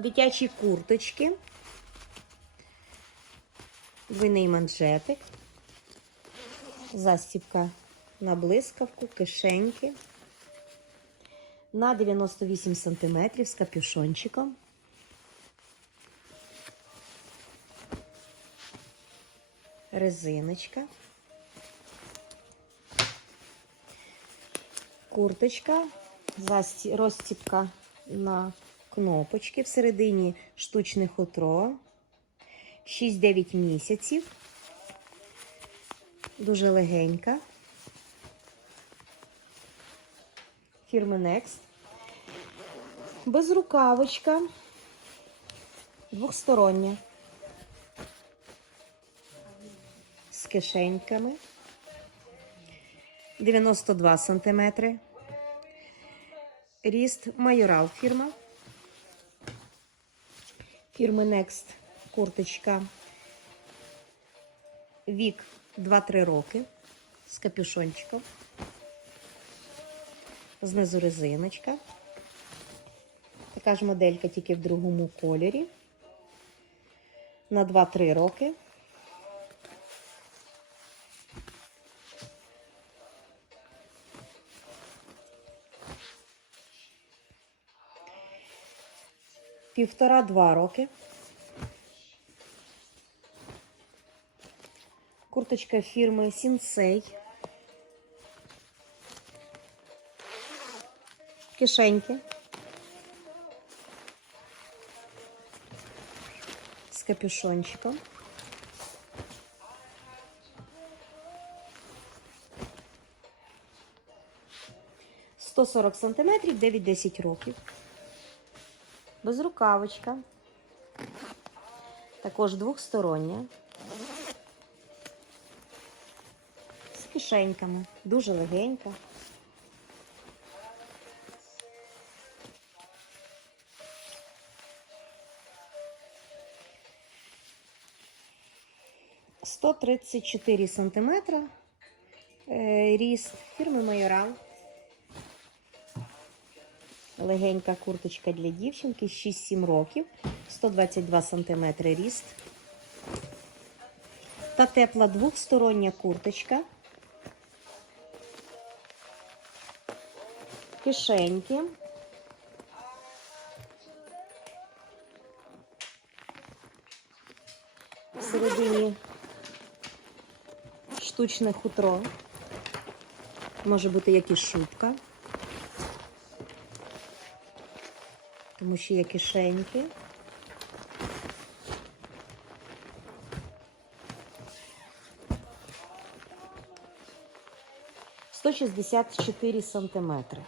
Дитячі курточки. Двойний манжетик. Застібка на блискавку, кишеньки. На 98 см з капюшончиком. Резиночка. Курточка, розстібка на кнопочки. Всередині штучне хутро. 6-9 місяців. Дуже легенька. Фірми Next. Безрукавочка. Двохстороння. З кишеньками. 92 сантиметри. Ріст Майорал фірма. Фірми Next курточка. Вік 2-3 роки з капюшончиком. Знизу резиночка. Така ж моделька тільки в другому кольорі. На 2-3 роки. Півтора-два роки. Курточка фірми Сінсей. Кишеньки. З капюшончиком. Сто сорок сантиметрів, 9-10 років. Безрукавочка. Також двохстороння. З кишеньками. Дуже легенька. Сто тридцять чотири сантиметра. Е, Ріст фірми Майорал. Легенька курточка для дівчинки 6-7 років, 122 см ріст. Та тепла двохстороння курточка. Кишеньки. Всередині штучне хутро. Може бути як і шубка. Тому що є кишеньки. Сто шістдесят чотири сантиметри.